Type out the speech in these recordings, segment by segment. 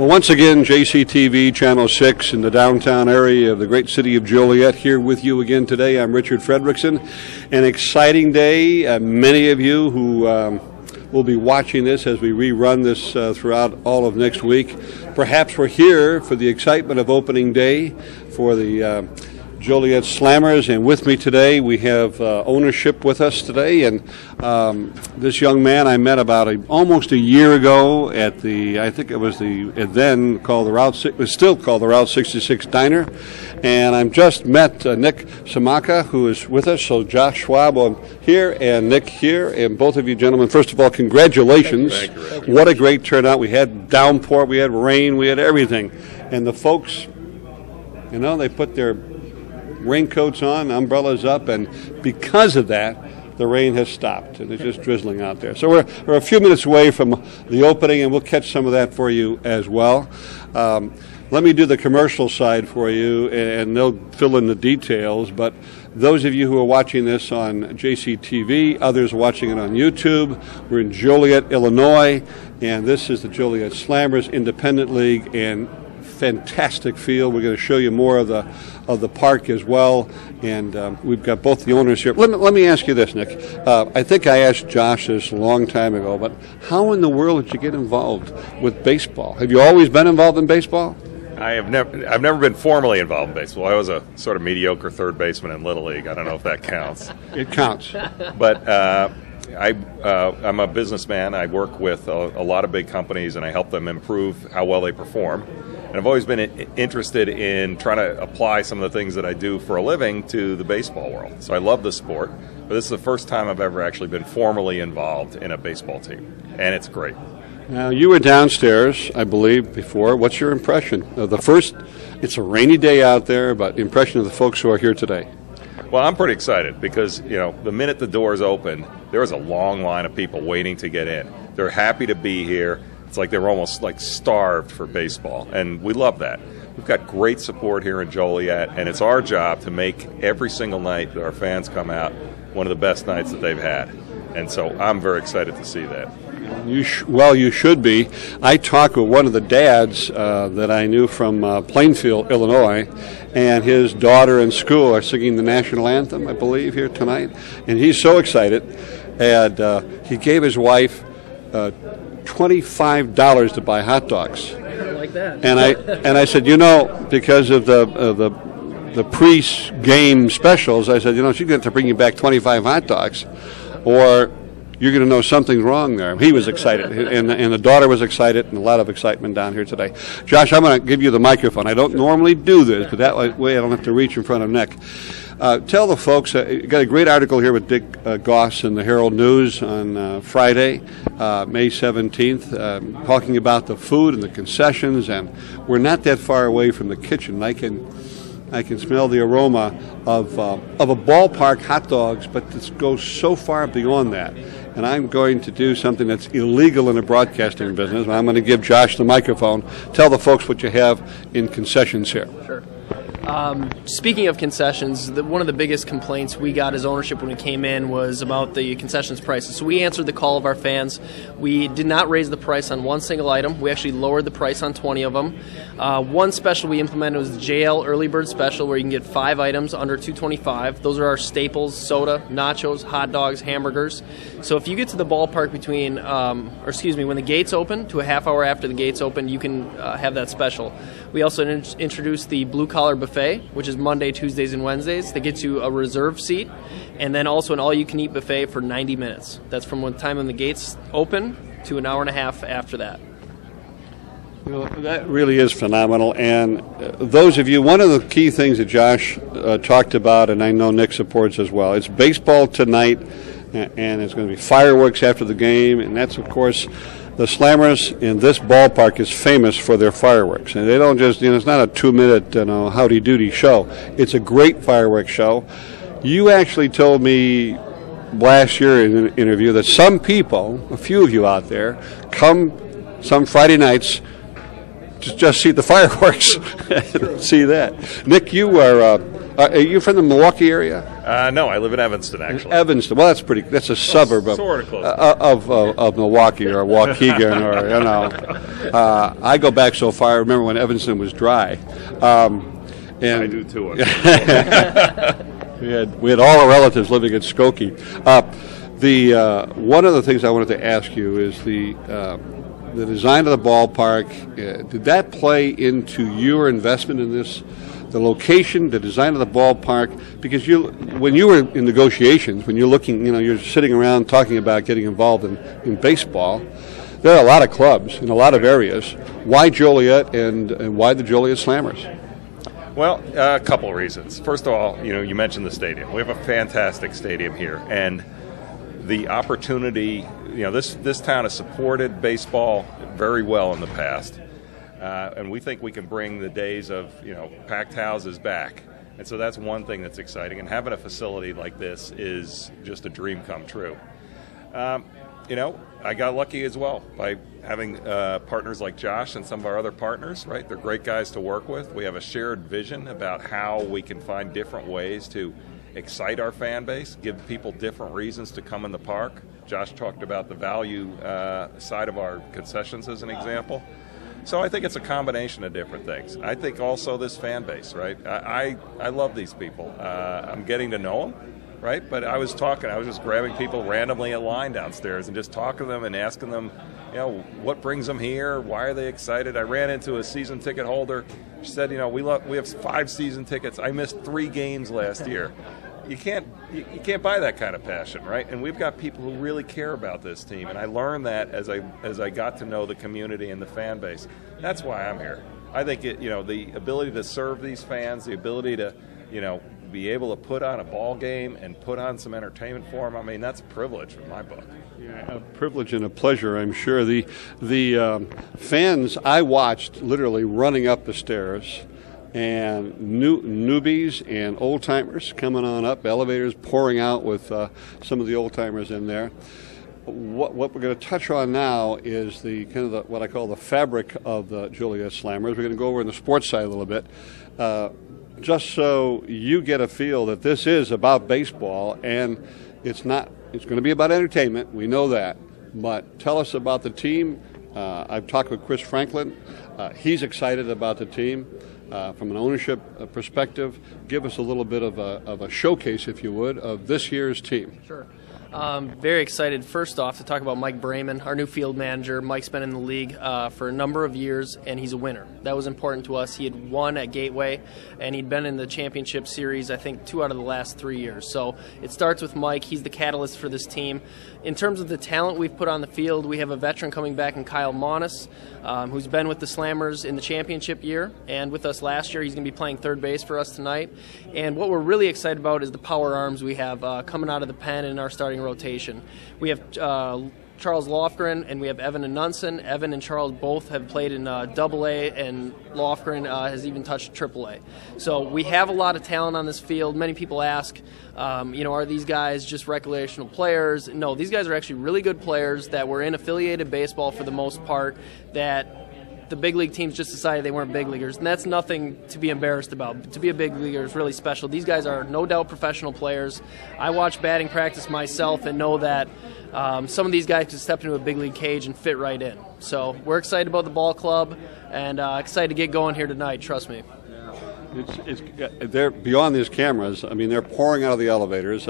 Well, once again, JCTV Channel 6 in the downtown area of the great city of Joliet, here with you again today. I'm Richard Fredrickson. An exciting day. Many of you who will be watching this as we rerun this throughout all of next week. Perhaps we're here for the excitement of opening day for the Joliet Slammers, and with me today we have ownership with us today, and this young man I met about almost a year ago at the, I think it was then called the it was still called the Route 66 Diner, and I've just met Nick Samaka, who is with us. So Josh Schwab on here and Nick here, and both of you gentlemen, first of all, congratulations. Thank you. What a great turnout. We had downpour, we had rain, we had everything, and the folks, you know, they put their raincoats on, umbrellas up, and because of that, the rain has stopped, and it's just drizzling out there. So we're a few minutes away from the opening, and we'll catch some of that for you as well. Let me do the commercial side for you, and they'll fill in the details, but those of you who are watching this on JCTV, others watching it on YouTube, we're in Joliet, Illinois, and this is the Joliet Slammers Independent League, and fantastic field. We're going to show you more of the park as well, and we've got both the owners here. Let me ask you this, Nick. I think I asked Josh this a long time ago, but how in the world did you get involved with baseball? Have you always been involved in baseball? I've never been formally involved in baseball. I was a sort of mediocre third baseman in Little League. I don't know if that counts. It counts. But I'm a businessman. I work with a lot of big companies, and I help them improve how well they perform. And I've always been interested in trying to apply some of the things that I do for a living to the baseball world. So I love the sport, but this is the first time I've ever actually been formally involved in a baseball team, and it's great. Now, you were downstairs, I believe, before. What's your impression of the first? It's a rainy day out there, but impression of the folks who are here today. Well, I'm pretty excited because, you know, the minute the doors open, there was a long line of people waiting to get in. They're happy to be here. It's like they were almost like starved for baseball, and we love that. We've got great support here in Joliet, and it's our job to make every single night that our fans come out one of the best nights that they've had. And so I'm very excited to see that. Well, you should be. I talked with one of the dads that I knew from Plainfield, Illinois, and his daughter in school are singing the national anthem, I believe, here tonight. And he's so excited, and he gave his wife $25 to buy hot dogs. I like that. And I said, you know, because of the pre-game specials, I said, you know, she's going to bring you back 25 hot dogs, or you're going to know something's wrong there. He was excited, and the daughter was excited, and a lot of excitement down here today. Josh, I'm going to give you the microphone. I don't normally do this, but that way I don't have to reach in front of Nick. Tell the folks, you got a great article here with Dick Goss in the Herald News on Friday, May 17th, talking about the food and the concessions, and we're not that far away from the kitchen. I can smell the aroma of a ballpark hot dogs, but this goes so far beyond that. And I'm going to do something that's illegal in the broadcasting business. I'm going to give Josh the microphone. Tell the folks what you have in concessions here. Sure. Speaking of concessions, one of the biggest complaints we got as ownership when we came in was about the concessions prices. So we answered the call of our fans. We did not raise the price on one single item. We actually lowered the price on 20 of them. One special we implemented was the JL Early Bird Special, where you can get 5 items under $2.25. Those are our staples: soda, nachos, hot dogs, hamburgers. So if you get to the ballpark when the gates open to a half hour after the gates open, you can have that special. We also introduced the blue collar buffet, which is Monday, Tuesdays, and Wednesdays. That gets you a reserved seat, and then also an all-you-can-eat buffet for 90 minutes. That's from the time when the gates open to an hour and a half after that. Well, that really is phenomenal. And those of you, one of the key things that Josh talked about, and I know Nick supports as well, it's baseball tonight, and it's going to be fireworks after the game, and that's, of course, the Slammers in this ballpark is famous for their fireworks. And they don't just, it's not a 2-minute, howdy-doody show. It's a great fireworks show. You actually told me last year in an interview that some people, a few of you out there, come some Friday nights to just see the fireworks. See that. Nick, you are Are you from the Milwaukee area? No, I live in Evanston, actually. Evanston. Well, that's a suburb sort of close. of Milwaukee or Waukegan or, you know. I go back so far. I remember when Evanston was dry. And I do too. we had all our relatives living in Skokie. One of the things I wanted to ask you is the design of the ballpark. Did that play into your investment in this? The location, the design of the ballpark, because when you were in negotiations, when you're looking, you know, you're sitting around talking about getting involved in baseball, there are a lot of clubs in a lot of areas. Why Joliet and why the Joliet Slammers? Well, a couple of reasons. First of all, you know, you mentioned the stadium. We have a fantastic stadium here, and the opportunity, you know, this town has supported baseball very well in the past. And we think we can bring the days of, you know, packed houses back. And so that's one thing that's exciting. And having a facility like this is just a dream come true. You know, I got lucky as well by having partners like Josh and some of our other partners, right? They're great guys to work with. We have a shared vision about how we can find different ways to excite our fan base, give people different reasons to come in the park. Josh talked about the value side of our concessions as an example. So I think it's a combination of different things. I think also this fan base, right? I love these people. I'm getting to know them, right? But I was just grabbing people randomly in line downstairs and just talking to them and asking them, you know, what brings them here? Why are they excited? I ran into a season ticket holder. She said, you know, we have 5 season tickets. I missed 3 games last year. You can't buy that kind of passion, right? And we've got people who really care about this team, and I learned that as I got to know the community and the fan base. That's why I'm here. I think the ability to serve these fans, the ability to, you know, be able to put on a ball game and put on some entertainment for them. I mean, that's a privilege in my book. Yeah, a privilege and a pleasure, I'm sure. The fans I watched literally running up the stairs. And newbies and old-timers coming on up, elevators pouring out with some of the old-timers in there. What we're going to touch on now is the kind of what I call the fabric of the Joliet Slammers. We're going to go over in the sports side a little bit, just so you get a feel that this is about baseball, and it's not. It's going to be about entertainment. We know that. But tell us about the team. I've talked with Chris Franklin. He's excited about the team. From an ownership perspective, give us a little bit of a showcase, if you would, of this year's team. Sure. Very excited, first off, to talk about Mike Braman, our new field manager. Mike's been in the league for a number of years, and he's a winner. That was important to us. He had won at Gateway, and he'd been in the championship series, I think, 2 out of the last 3 years. So it starts with Mike. He's the catalyst for this team. In terms of the talent we've put on the field, we have a veteran coming back in Kyle Monis, who's been with the Slammers in the championship year and with us last year. He's going to be playing third base for us tonight. And what we're really excited about is the power arms we have coming out of the pen in our starting rotation. We have Charles Lofgren and we have Evan and Nunson. Evan and Charles both have played in AA, and Lofgren has even touched AAA. So we have a lot of talent on this field. Many people ask, are these guys just recreational players? No, these guys are actually really good players that were in affiliated baseball for the most part, that the big league teams just decided they weren't big leaguers, and that's nothing to be embarrassed about. To be a big leaguer is really special. These guys are no doubt professional players. I watch batting practice myself and know that some of these guys could step into a big league cage and fit right in. So we're excited about the ball club and excited to get going here tonight, trust me. They're beyond these cameras. I mean, they're pouring out of the elevators.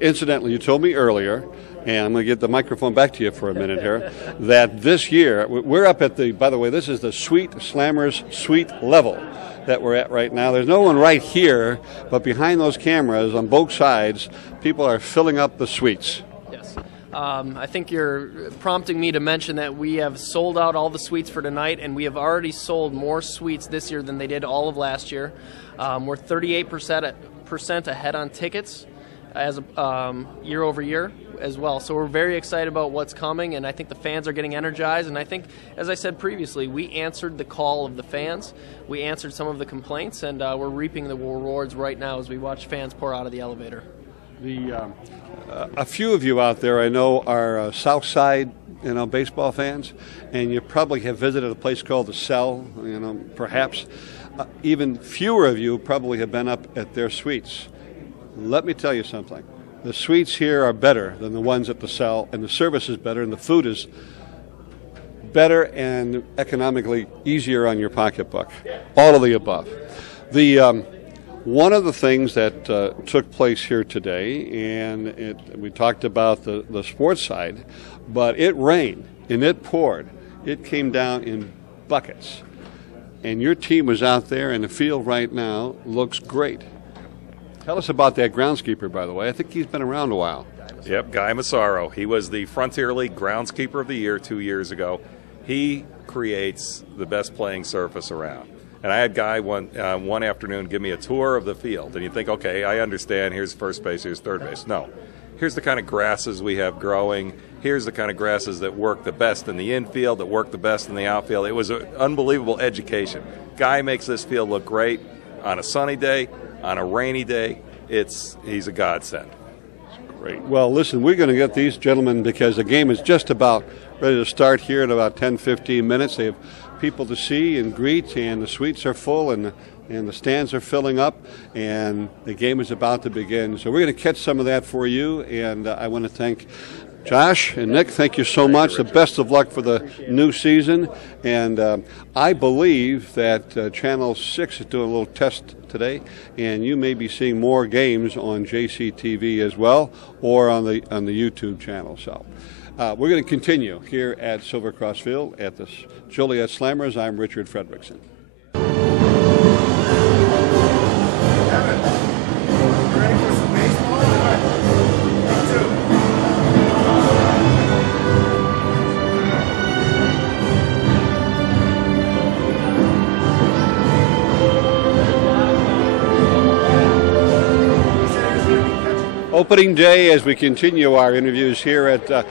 Incidentally, you told me earlier, and I'm going to get the microphone back to you for a minute here, that this year, we're up at by the way, this is the Slammers suite level that we're at right now. There's no one right here, but behind those cameras on both sides, people are filling up the suites. Yes. I think you're prompting me to mention that we have sold out all the suites for tonight, and we have already sold more suites this year than they did all of last year. We're 38% ahead on tickets as year over year as well. So we're very excited about what's coming, and I think the fans are getting energized. And I think, as I said previously, we answered the call of the fans. We answered some of the complaints, and we're reaping the rewards right now as we watch fans pour out of the elevator. A few of you out there I know are South Side, baseball fans, and you probably have visited a place called the Cell. Perhaps even fewer of you probably have been up at their suites. Let me tell you something. The suites here are better than the ones at the Cell, and the service is better, and the food is better and economically easier on your pocketbook. All of the above. One of the things that took place here today, and we talked about the sports side, but it rained and it poured. It came down in buckets. And your team was out there, and the field right now looks great. Tell us about that groundskeeper, by the way. I think he's been around a while. Yep, Guy Massaro. He was the Frontier League Groundskeeper of the Year 2 years ago. He creates the best playing surface around. And I had Guy one afternoon give me a tour of the field. And you think, okay, I understand. Here's first base, here's third base. No. Here's the kind of grasses we have growing. Here's the kind of grasses that work the best in the infield, that work the best in the outfield. It was an unbelievable education. Guy makes this field look great on a sunny day, on a rainy day. He's a godsend. Great. Well, listen, we're going to get these gentlemen because the game is just about ready to start here in about 10, 15 minutes. They have people to see and greet, and the suites are full, and the stands are filling up, and the game is about to begin. So we're going to catch some of that for you, and I want to thank Josh and Nick. Thank you so much. The best of luck for the new season, and I believe that Channel 6 is doing a little test today, and you may be seeing more games on JCTV as well, or on the YouTube channel. So we're going to continue here at Silver Cross Field at the Joliet Slammers. I'm Richard Fredrickson. Opening day as we continue our interviews here at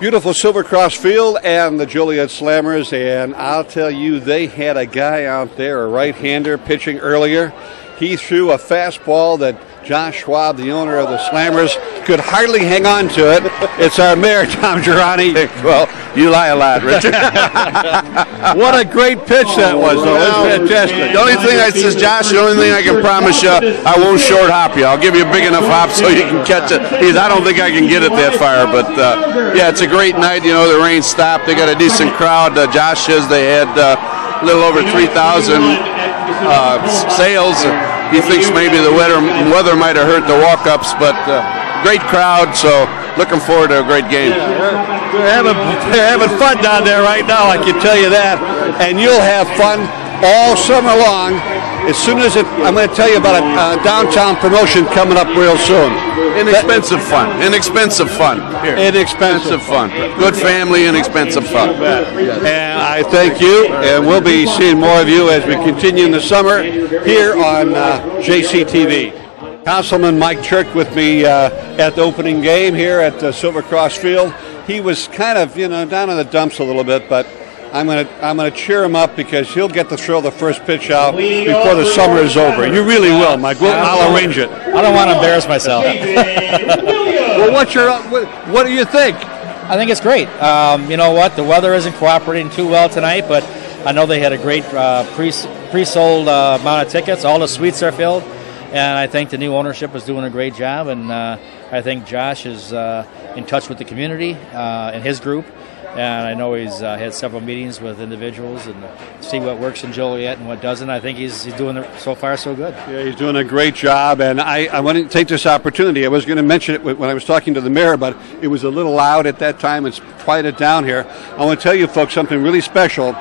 beautiful Silver Cross Field and the Joliet Slammers, and I'll tell you, they had a guy out there, a right-hander, pitching earlier. He threw a fastball that Josh Schwab, the owner of the Slammers, could hardly hang on to it. It's our mayor, Tom Girani. Well, you lie a lot, Richard. What a great pitch that was, though. It was fantastic. The only thing I says, Josh, the only thing I can promise you, I won't short hop you. I'll give you a big enough hop so you can catch it. I don't think I can get it that far, but yeah, it's a great night. The rain stopped. They got a decent crowd. Josh says they had a little over 3,000 sales. He thinks maybe the weather might have hurt the walk-ups, but great crowd, so looking forward to a great game. Yeah, they're having fun down there right now, I can tell you that. And you'll have fun all summer long. As soon as I'm going to tell you about a downtown promotion coming up real soon. Inexpensive fun. Inexpensive fun. Here. Inexpensive fun. Good family, inexpensive fun. And I thank you, and we'll be seeing more of you as we continue in the summer here on JCTV. Councilman Mike Chirk with me at the opening game here at Silver Cross Field. He was kind of, down in the dumps a little bit, but I'm gonna cheer him up because he'll get to throw the first pitch out before the summer is over. You really will, Mike. I'll arrange it. I don't want to embarrass myself. Well, what do you think? I think it's great. You know what? The weather isn't cooperating too well tonight, but I know they had a great pre-sold amount of tickets. All the suites are filled, and I think the new ownership is doing a great job. And I think Josh is in touch with the community and his group. And I know he's had several meetings with individuals and see what works in Joliet and what doesn't. I think he's doing so far so good. Yeah, he's doing a great job. And I want to take this opportunity. I was going to mention it when I was talking to the mayor, but it was a little loud at that time. It's quieted down here. I want to tell you folks something really special.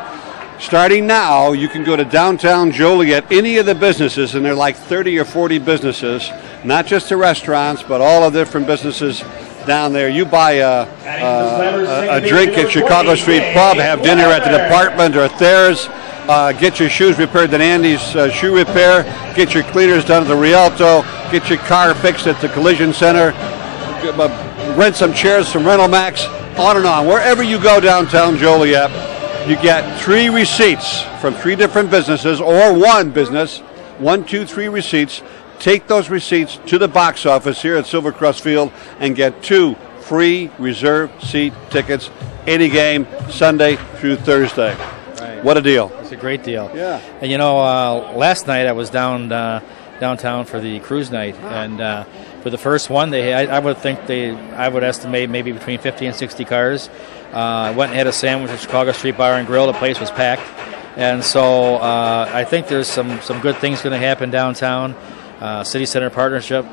Starting now, you can go to downtown Joliet, any of the businesses, and there are like 30 or 40 businesses, not just the restaurants, but all of the different businesses down there. You buy a drink at Chicago Street Pub, have dinner at the department or Thayer's, get your shoes repaired at Andy's Shoe Repair, get your cleaners done at the Rialto, get your car fixed at the Collision Center, rent some chairs from Rental Max, on and on. Wherever you go downtown Joliet, you get 3 receipts from 3 different businesses or one business, 1, 2, 3 receipts, take those receipts to the box office here at Silver Cross Field and get 2 free reserve seat tickets, any game, Sunday through Thursday. Right. What a deal. It's a great deal. Yeah. And last night I was downtown for the cruise night, and for the first one, I would estimate maybe between 50 and 60 cars. Went and had a sandwich at Chicago Street Bar and Grill. The place was packed, and so I think there's some good things going to happen downtown. City Center Partnership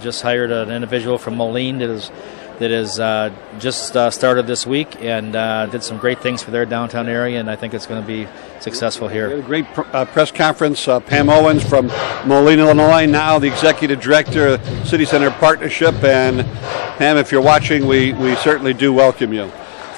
just hired an individual from Moline that is just started this week and did some great things for their downtown area, and I think it's going to be successful here. We had a great press conference. Pam Owens from Moline, Illinois, now the Executive Director of City Center Partnership. And Pam, if you're watching, we certainly do welcome you.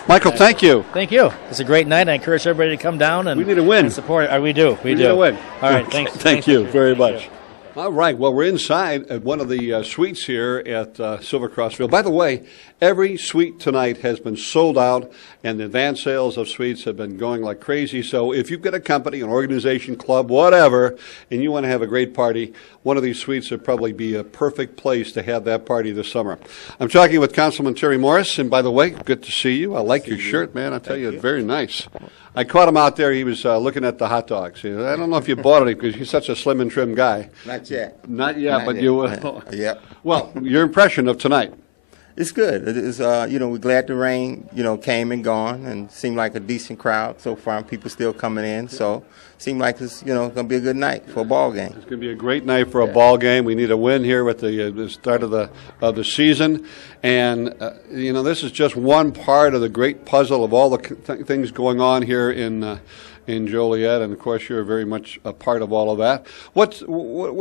Michael, thank you. Thank you. It's a great night. I encourage everybody to come down and we need a win. And support it. We do. We need a win. All right. Thanks. Thank you very much. All right. Well, we're inside at one of the suites here at Silver Cross Field. By the way, every suite tonight has been sold out, and the advance sales of suites have been going like crazy. So if you've got a company, an organization, club, whatever, and you want to have a great party, one of these suites would probably be a perfect place to have that party this summer. I'm talking with Councilman Terry Morris, and by the way, good to see you. I like your shirt, man. I tell you, it's very nice. I caught him out there. He was looking at the hot dogs. I don't know if you bought any because he's such a slim and trim guy. Not yet. Not yet, but yet. you will. Yep. Well, your impression of tonight? It's good. It is, we're glad the rain, came and gone, and seemed like a decent crowd so far. People still coming in, so seemed like it's, going to be a good night for a ball game. It's going to be a great night for a ball game. We need a win here with the start of the season, and this is just one part of the great puzzle of all the things going on here in Joliet, and of course you're very much a part of all of that. What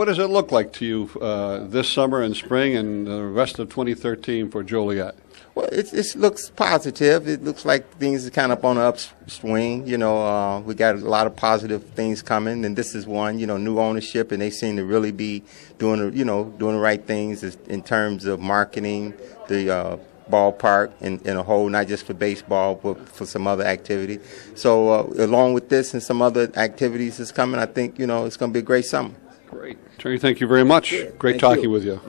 does it look like to you this summer and spring and the rest of 2013 for Joliet? Well, it looks positive. It looks like things are kind of on an upswing. We got a lot of positive things coming, and this is one. New ownership, and they seem to really be doing the right things in terms of marketing the ballpark in a whole, not just for baseball, but for some other activity. So along with this and some other activities that's coming, I think it's going to be a great summer. Great, Terry. Thank you very much. Great talking with you.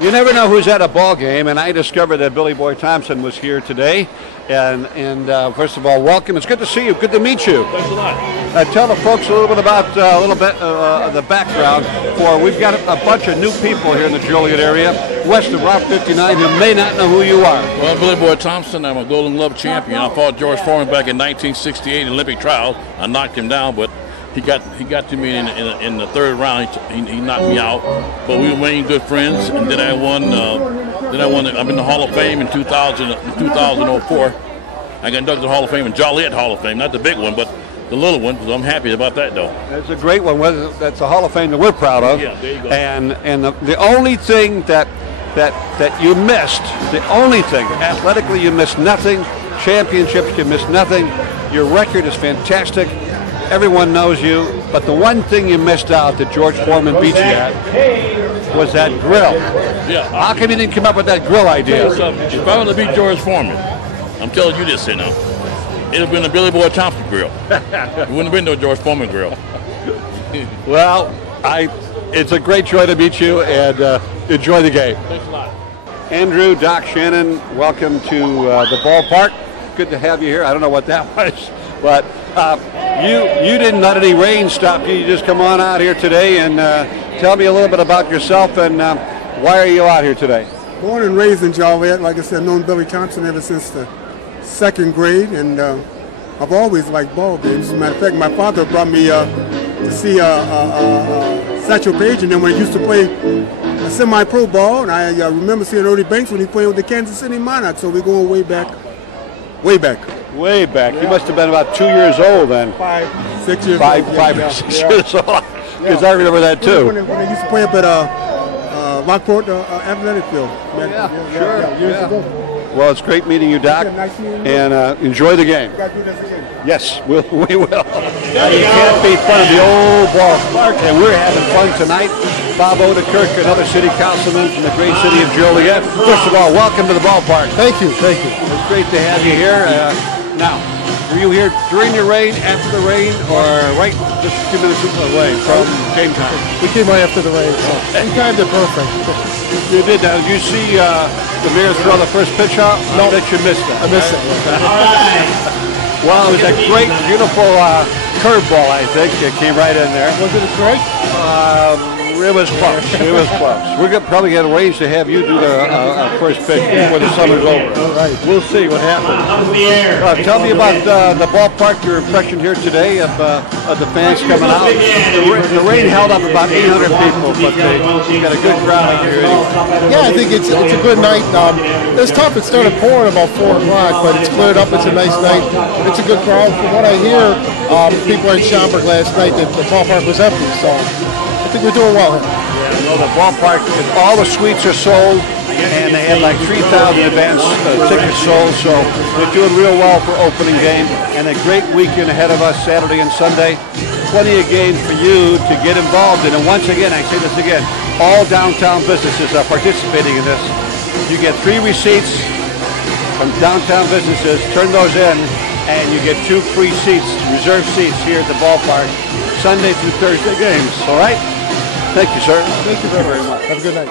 You never know who's at a ball game, and I discovered that Billy Boy Thompson was here today. And first of all, welcome. It's good to see you. Good to meet you. Thanks a lot. Tell the folks a little bit about the background. We've got a bunch of new people here in the Joliet area, west of Route 59, who may not know who you are. Well, I'm Billy Boy Thompson. I'm a Golden Glove champion. I fought George Foreman back in 1968 Olympic trials. I knocked him down, but he got to me in the third round. He knocked me out, but we remained good friends. And then I won. I'm in the Hall of Fame in 2004. I got inducted to the Hall of Fame in Joliet Hall of Fame, not the big one, but the little one. So I'm happy about that, though. That's a great one. That's a Hall of Fame that we're proud of. Yeah, there you go. And the only thing that you missed, the only thing athletically you missed nothing. Championships you missed nothing. Your record is fantastic. Everyone knows you, but the one thing you missed out that George Foreman beat you at was that grill. Yeah. How come you didn't come up with that grill idea? If I would have beat George Foreman, I'm telling you this now, it would have been a Billy Boy Thompson grill. It wouldn't have been no George Foreman grill. Well, it's a great joy to meet you, and enjoy the game. Thanks a lot. Andrew, Doc Shannon, welcome to the ballpark. Good to have you here. I don't know what that was, but you didn't let any rain stop you. You just come on out here today and tell me a little bit about yourself and why are you out here today? Born and raised in Joliet, like I said, known Billy Thompson ever since the second grade, and I've always liked ball games. As a matter of fact, my father brought me to see Satchel Paige, and then when he used to play a semi-pro ball, and I remember seeing Ernie Banks when he played with the Kansas City Monarchs, so we're going way back. Way back. Way back. You must have been about 2 years old then. 5, 6 years Five old. or 6 years old. Because I remember that too. When they used to play up at Lockport Athletic Field. Years ago. Well, it's great meeting you, Doc, and enjoy the game. Yes, we will. You can't beat fun of the old ballpark, and we're having fun tonight. Bob Odenkirk, another city councilman from the great city of Joliet. First of all, welcome to the ballpark. Thank you. It's great to have you here. Now, Were you here during the rain, after the rain, or right just a few minutes away from game time? We came right after the rain, so we timed it perfect. You did that. Did you see the Mariners throw the first pitch out? No. I bet you missed that. I missed it. Well, it was a great, beautiful curveball, I think. It came right in there. Was it a strike? It was close. It was close. We're probably going to arrange to have you do the first pitch before the summer's over. Right. We'll see what happens. Tell me about the ballpark, your impression here today of the fans coming out. The rain held up about 800 people, but they got a good crowd here. Yeah, I think it's a good night. It was tough. It started pouring about 4 o'clock, but it's cleared up. It's a nice night. It's a good crowd. From what I hear, people in Schaumburg last night, the ballpark was empty, so I think we're doing well here. Yeah, the ballpark, all the suites are sold, and they had like 3,000 advance tickets sold, so they're doing real well for opening game, and a great weekend ahead of us, Saturday and Sunday. Plenty of games for you to get involved in, and once again, I say this again, all downtown businesses are participating in this. You get 3 receipts from downtown businesses, turn those in, and you get 2 free seats, reserved seats here at the ballpark, Sunday through Thursday games, all right? Thank you, sir. Thank you very much. Have a good night.